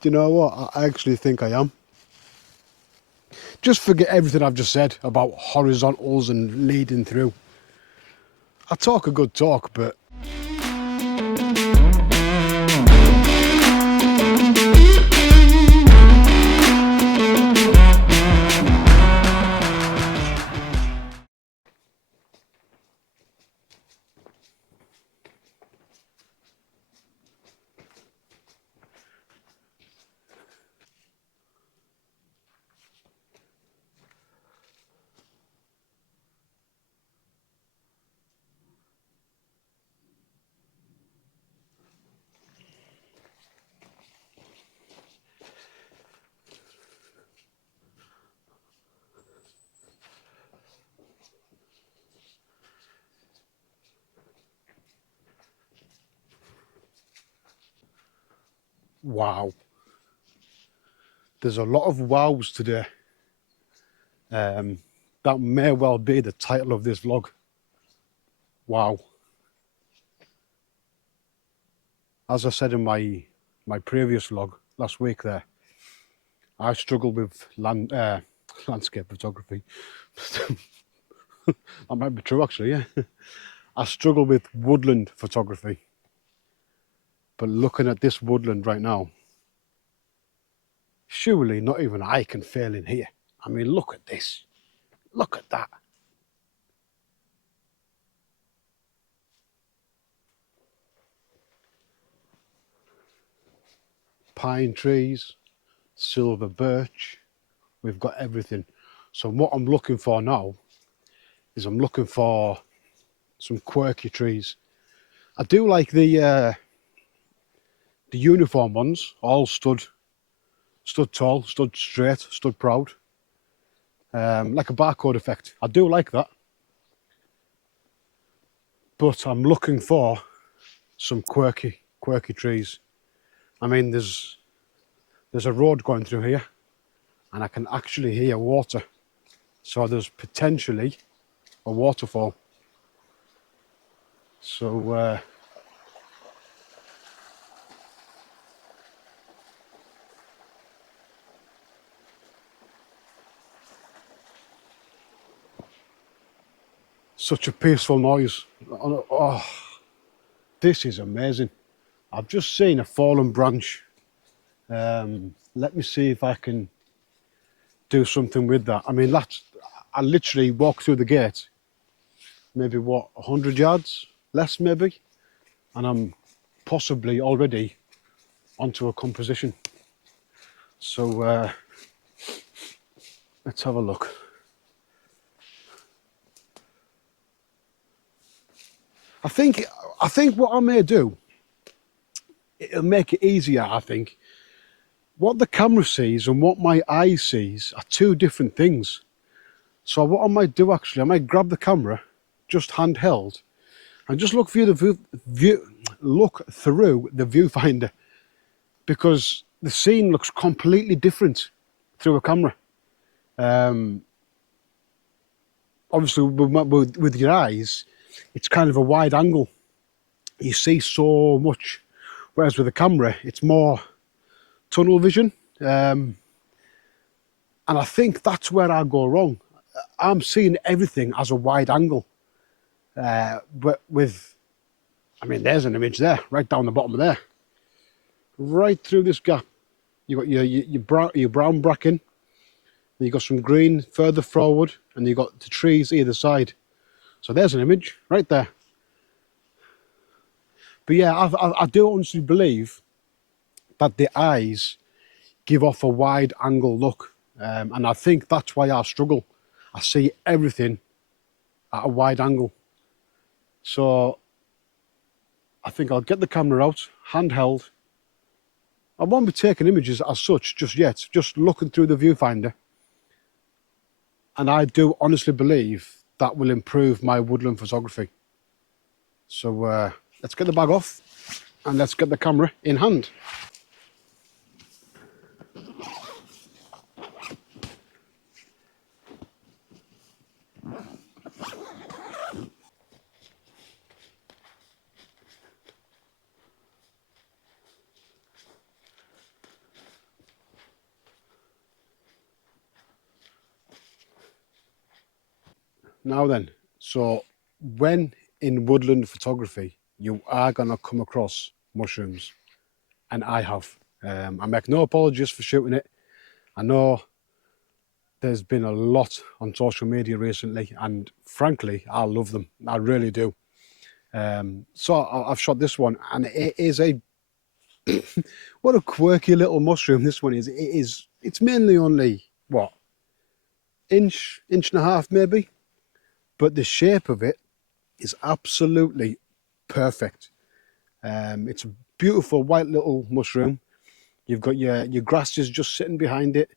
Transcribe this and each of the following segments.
Do you know what? I actually think I am. Just forget everything I've just said about horizontals and leading through. I talk a good talk, but wow. There's a lot of wows today. That may well be the title of this vlog. Wow. As I said in my previous vlog last week there, I struggle with landscape photography. That might be true actually, yeah. I struggle with woodland photography. But looking at this woodland right now, surely not even I can fail in here. I mean, look at this. Look at that. Pine trees, silver birch, we've got everything. So what I'm looking for now is I'm looking for some quirky trees. I do like the uniform ones, all stood tall, stood straight, stood proud. Like a barcode effect. I do like that. But I'm looking for some quirky trees. I mean, there's a road going through here and I can actually hear water. So there's potentially a waterfall. So such a peaceful noise. Oh, this is amazing. I've just seen a fallen branch. Let me see if I can do something with that. I mean, I literally walked through the gate, maybe what, 100 yards, less maybe, and I'm possibly already onto a composition. So let's have a look. I think what I may do, it'll make it easier, I think. What the camera sees and what my eye sees are two different things. So what I might do actually, I might grab the camera, just handheld, and just look through the viewfinder, because the scene looks completely different through a camera. Obviously, with your eyes, it's kind of a wide angle. You see so much, whereas with a camera, it's more tunnel vision. And I think that's where I go wrong. I'm seeing everything as a wide angle. But I mean, there's an image there, right down the bottom of there. Right through this gap. You've got your brown bracken, then you've got some green further forward, and you've got the trees either side. So there's an image right there. But yeah, I do honestly believe that the eyes give off a wide angle look. And I think that's why I struggle. I see everything at a wide angle. So I think I'll get the camera out, handheld. I won't be taking images as such just yet, just looking through the viewfinder. And I do honestly believe that will improve my woodland photography. So let's get the bag off and let's get the camera in hand. Now then, so when in woodland photography, you are going to come across mushrooms, and I have. I make no apologies for shooting it. I know there's been a lot on social media recently, and frankly, I love them. I really do. So I've shot this one, and it is a what a quirky little mushroom this one is. It's mainly only what, inch and a half maybe, but the shape of it is absolutely perfect. It's a beautiful white little mushroom. You've got your grasses just sitting behind it.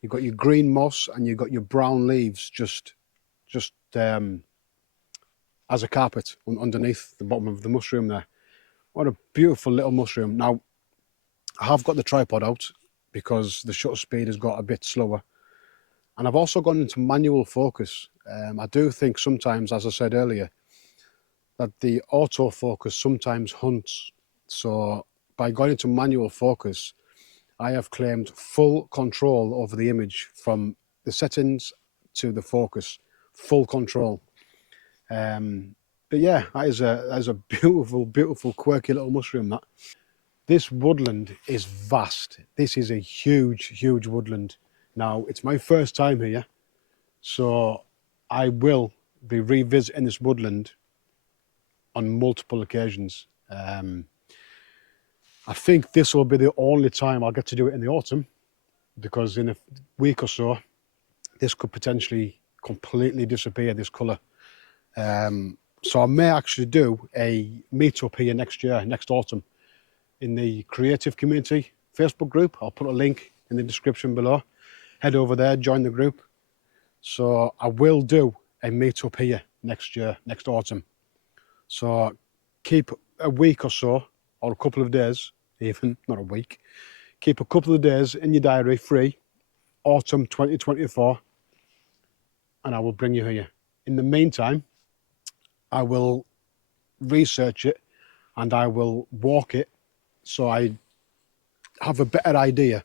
You've got your green moss, and you've got your brown leaves just as a carpet underneath the bottom of the mushroom there. What a beautiful little mushroom. Now, I have got the tripod out because the shutter speed has got a bit slower. And I've also gone into manual focus. I do think sometimes, as I said earlier, that the autofocus sometimes hunts. So by going into manual focus, I have claimed full control over the image from the settings to the focus, full control. But yeah, that is a beautiful, beautiful, quirky little mushroom. That this woodland is vast. This is a huge, huge woodland. Now, it's my first time here, so I will be revisiting this woodland on multiple occasions. I think this will be the only time I'll get to do it in the autumn, because in a week or so, this could potentially completely disappear, this colour. So I may actually do a meetup here next year, next autumn, in the creative community Facebook group. I'll put a link in the description below. Head over there, join the group. So I will do a meetup here next year, next autumn. So keep a week or so, or a couple of days, even, not a week. Keep a couple of days in your diary free, autumn 2024, and I will bring you here. In the meantime, I will research it and I will walk it, so I have a better idea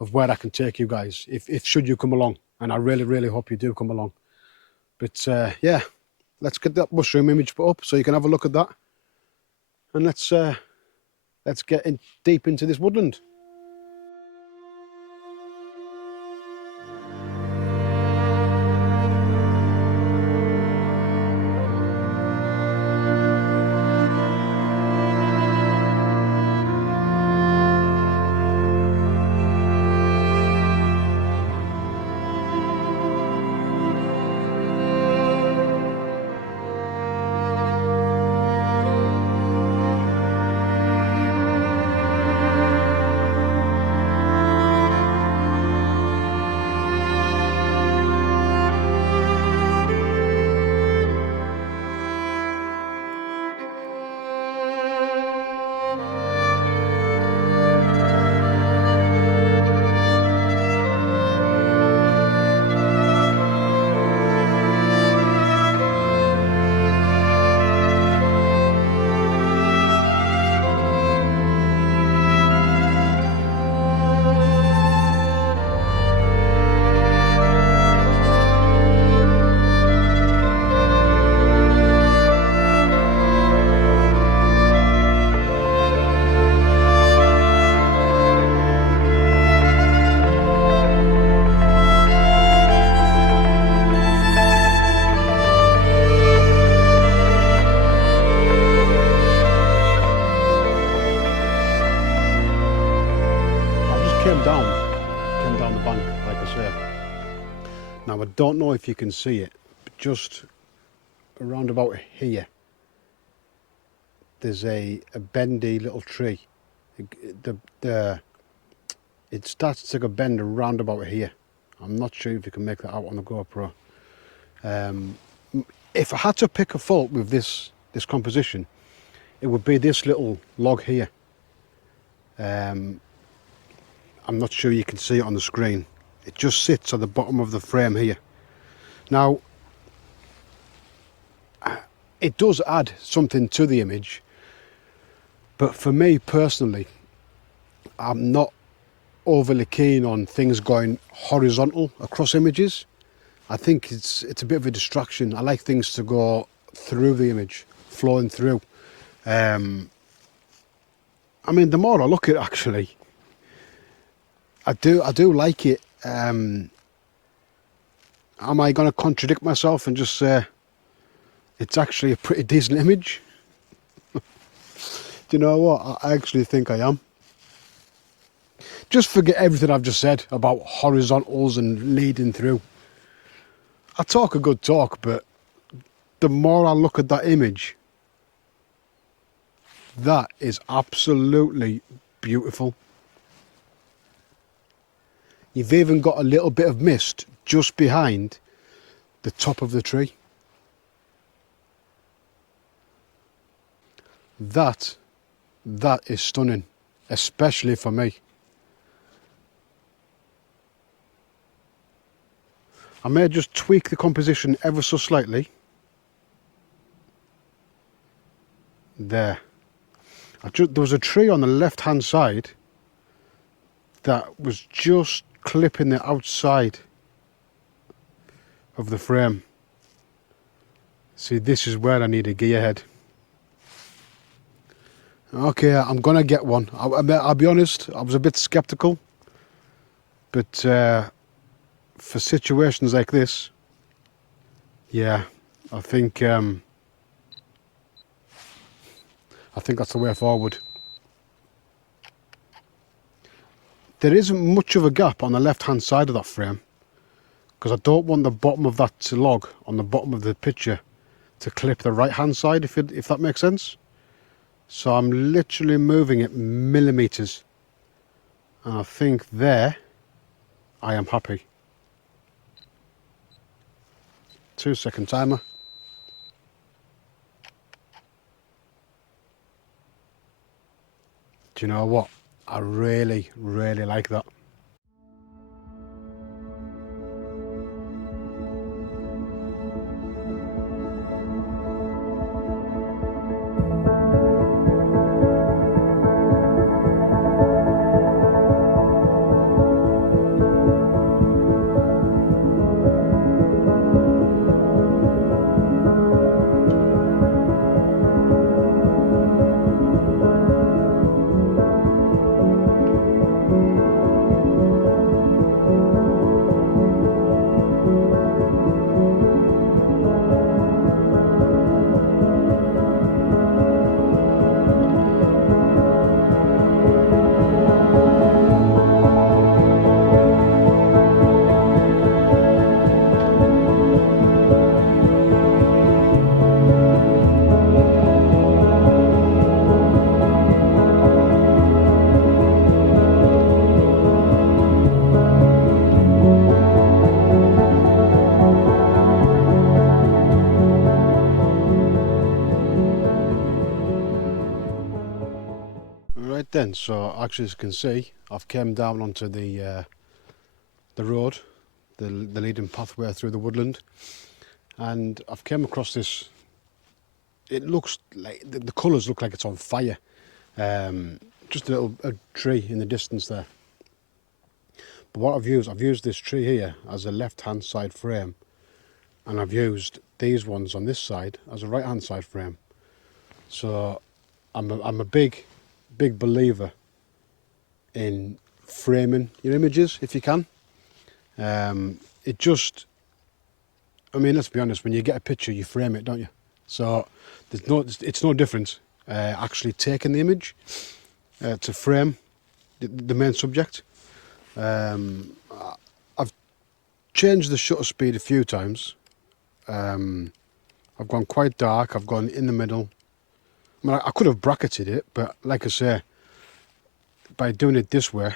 of where I can take you guys, if should you come along. And I really, really hope you do come along. But yeah, let's get that mushroom image put up so you can have a look at that. And let's get in deep into this woodland. Came down the bank, like I say. Now, I don't know if you can see it, but just around about here, there's a bendy little tree. It starts to take a bend around about here. I'm not sure if you can make that out on the GoPro. If I had to pick a fault with this composition, it would be this little log here. I'm not sure you can see it on the screen. It just sits at the bottom of the frame here. Now, it does add something to the image, but for me personally, I'm not overly keen on things going horizontal across images. I think it's a bit of a distraction. I like things to go through the image, flowing through. I mean, the more I look at it, actually, I do like it. Am I going to contradict myself and just say it's actually a pretty decent image? Do you know what? I actually think I am. Just forget everything I've just said about horizontals and leading through. I talk a good talk, but the more I look at that image, that is absolutely beautiful. You've even got a little bit of mist just behind the top of the tree. That is stunning, especially for me. I may just tweak the composition ever so slightly. There. There was a tree on the left hand side that was just clipping the outside of the frame. See, this is where I need a gear head. Okay, I'm gonna get one. I'll be honest, I was a bit skeptical, but for situations like this, yeah, I think that's the way forward. There isn't much of a gap on the left hand side of that frame, because I don't want the bottom of that log on the bottom of the picture to clip the right hand side, if that makes sense. So I'm literally moving it millimeters, and I think there I am happy. 2-second timer. Do you know what? I really, really like that. Right then, so actually, as you can see, I've came down onto the road, the leading pathway through the woodland, and I've came across this. It looks like the colours look like it's on fire. Just a tree in the distance there. But what I've used this tree here as a left-hand side frame, and I've used these ones on this side as a right-hand side frame. So I'm a big believer in framing your images if you can. It just, I mean, let's be honest, when you get a picture, you frame it, don't you? So it's no different actually taking the image to frame the main subject. I've changed the shutter speed a few times. I've gone quite dark, I've gone in the middle. I mean, I could have bracketed it, but like I say, by doing it this way,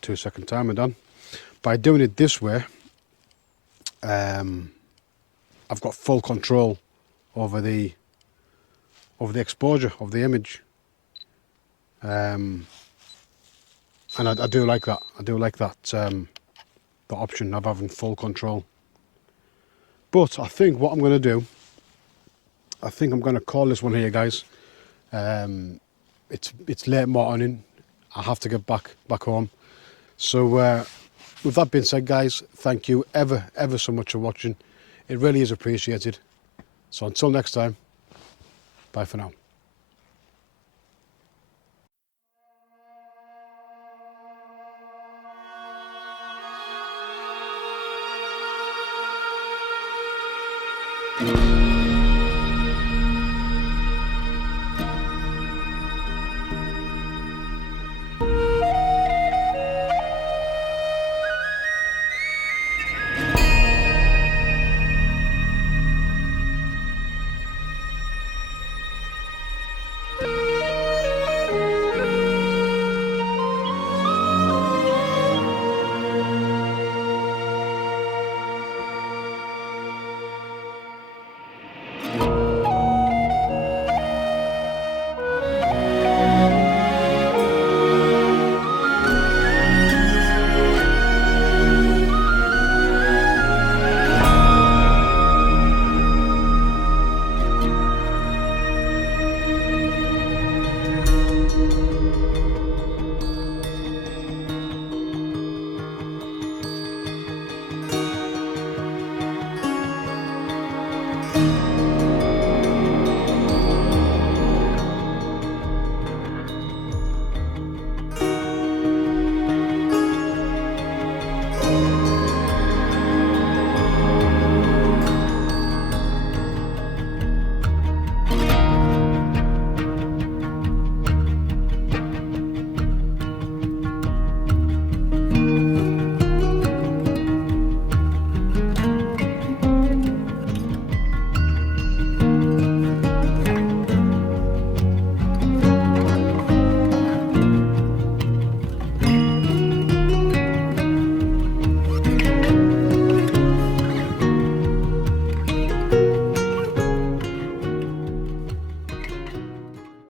2-second timer done. By doing it this way, I've got full control over the exposure of the image, and I do like that. I do like that the option of having full control. But I think what I'm going to do, I think I'm going to call this one here, guys. It's late morning. I have to get back home. So with that being said, guys, thank you ever so much for watching. It really is appreciated. So until next time, bye for now.